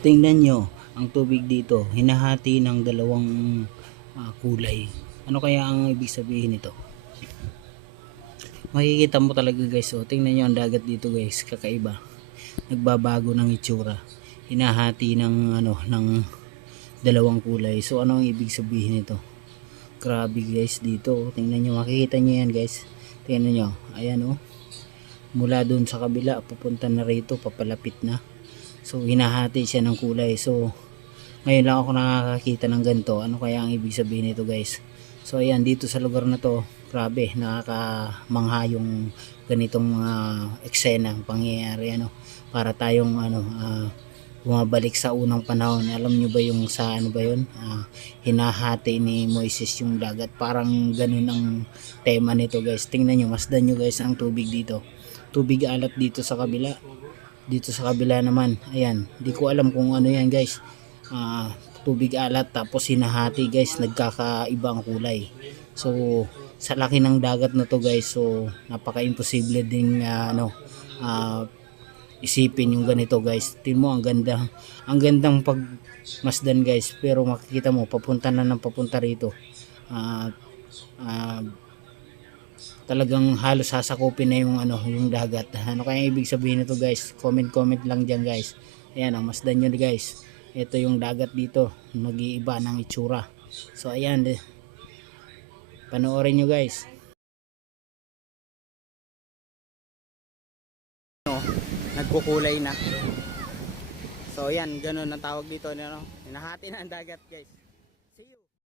Tingnan nyo, ang tubig dito, hinahati ng dalawang kulay. Ano kaya ang ibig sabihin nito? Makikita mo talaga guys, oh, tingnan nyo ang dagat dito guys, kakaiba. Nagbabago ng itsura. Hinahati ng ng dalawang kulay. So ano ang ibig sabihin nito? Grabe guys dito, oh. Tingnan nyo, makikita nyo yan guys. Tingnan nyo, ayan oh. Mula dun sa kabila, papunta na rito, papalapit na. So hinahati siya ng kulay. So ngayon lang ako nakakakita ng ganito. Ano kaya ang ibig sabihin nito guys? So ayan, dito sa lugar na to, grabe, nakakamangha yung ganitong mga eksena, pangyayari para tayong bumabalik sa unang panahon. Alam nyo ba yung sa ano ba yun? Hinahati ni Moises yung dagat. Parang ganun ang tema nito guys. Tingnan nyo, masdan nyo guys ang tubig dito. Tubig alat dito sa kabila. Dito sa kabila naman, ayan, di ko alam kung ano yan guys. Tubig alat tapos hinahati guys, nagkakaiba ang kulay. So sa laki ng dagat na to guys, so napaka imposible din isipin yung ganito guys. Tingnan mo, ang gandang pagmasdan guys, pero makikita mo papunta na ng papunta rito. uh, uh, Talagang halos sasakupin na yung yung dagat. Ano kaya ibig sabihin nito guys? Comment lang diyan guys. Ayan, masdan nyo guys. Ito yung dagat dito, nag-iiba ng itsura. So ayan, panoorin nyo guys. Nagkukulay na. So ayan, ganun ang tawag dito, hinahati na ang dagat guys.